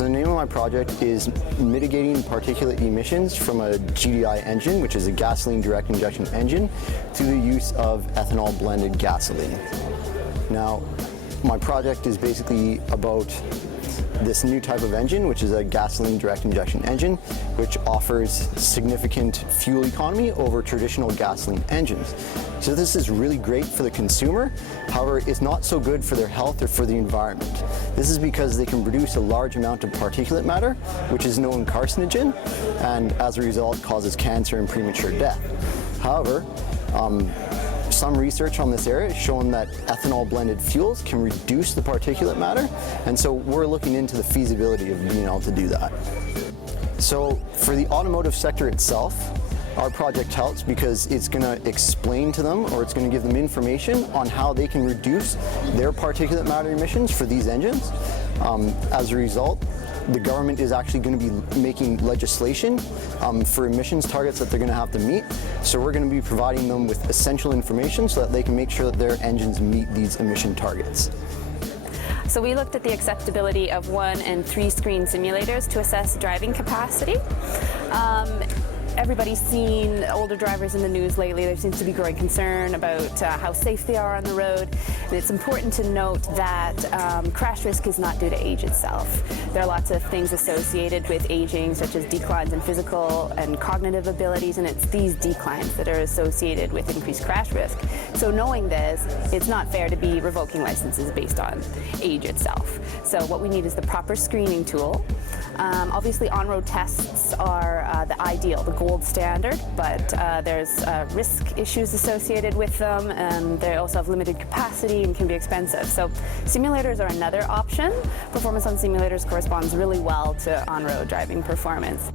So the name of my project is Mitigating Particulate Emissions from a GDI engine, which is a gasoline direct injection engine, through the use of ethanol blended gasoline. Now, my project is basically about this new type of engine, which is a gasoline direct injection engine, which offers significant fuel economy over traditional gasoline engines. So this is really great for the consumer. However, it's not so good for their health or for the environment. This is because they can produce a large amount of particulate matter, which is known carcinogen, and as a result causes cancer and premature death. However, some research on this area has shown that ethanol blended fuels can reduce the particulate matter, and so we're looking into the feasibility of being able to do that. So for the automotive sector itself, our project helps because it's going to explain to them, or it's going to give them information on how they can reduce their particulate matter emissions for these engines. As a result, the government is actually going to be making legislation for emissions targets that they're going to have to meet. So we're going to be providing them with essential information so that they can make sure that their engines meet these emission targets. So we looked at the acceptability of 1- and 3-screen simulators to assess driving capacity. Everybody's seen older drivers in the news lately. There seems to be growing concern about how safe they are on the road. And it's important to note that crash risk is not due to age itself. There are lots of things associated with aging, such as declines in physical and cognitive abilities, and it's these declines that are associated with increased crash risk. So knowing this, it's not fair to be revoking licenses based on age itself. So what we need is the proper screening tool. Obviously, on-road tests are the ideal, the gold standard, but there's risk issues associated with them, and they also have limited capacity and can be expensive. So simulators are another option. Performance on simulators corresponds really well to on-road driving performance.